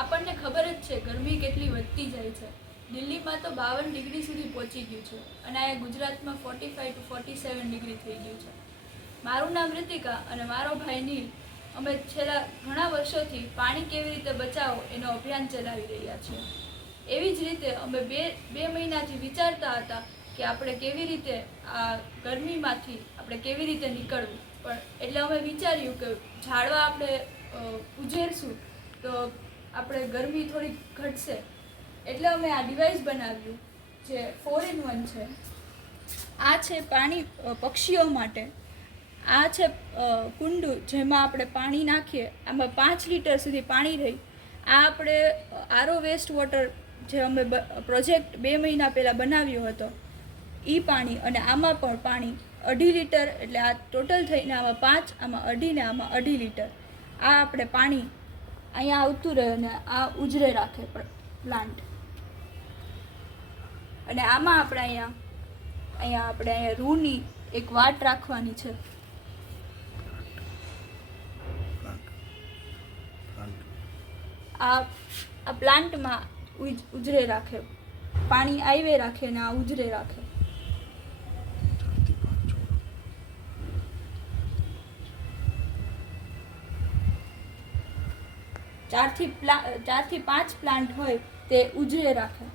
આપણને ખબર જ છે ગરમી કેટલી વધતી જાય છે. દિલ્હીમાં તો 52 ડિગ્રી સુધી પહોંચી ગયું છે અને અહીંયા ગુજરાતમાં 45 to 47 ડિગ્રી થઈ ગયું છે. મારું નામ રિતિકા અને મારો ભાઈ નીલ અમે છેલ્લા ઘણા વર્ષોથી પાણી કેવી રીતે બચાવો એનો અભિયાન ચલાવી રહ્યા છીએ. એવી જ રીતે અમે બે મહિનાથી વિચારતા હતા કે આપણે કેવી રીતે આ ગરમીમાંથી આપણે કેવી રીતે નીકળવું. પણ એટલે અમે વિચાર્યું કે ઝાડવા આપણે ઉછેરશું તો આપણે ગરમી થોડી ઘટશે. એટલે અમે આ ડિવાઇસ બનાવ્યું જે 4 in 1 છે. આ છે પાણી પક્ષીઓ માટે. આ છે કુંડું જેમાં આપણે પાણી નાખીએ. આમાં 5 લીટર સુધી પાણી રહી. આ આપણે આરો વેસ્ટ વોટર જે અમે પ્રોજેક્ટ 2 મહિના પહેલાં બનાવ્યો હતો એ પાણી, અને આમાં પણ પાણી 2.5 લીટર, એટલે આ ટોટલ થઈને આમાં 5, આમાં 2.5 ને આમાં 2.5 લીટર આ આપણે પાણી અહીંયા આવતું રહે અને આ ઉજરે રાખે પ્લાન્ટ. અને આમાં આપણે અહીંયા રૂની એક વાટ રાખવાની છે. આ પ્લાન્ટમાં ઉજરે રાખે, પાણી આવે રાખે ને આ ઉજરે રાખે. 4 થી 5 પ્લાન્ટ હોય તે ઉજરે રાખે.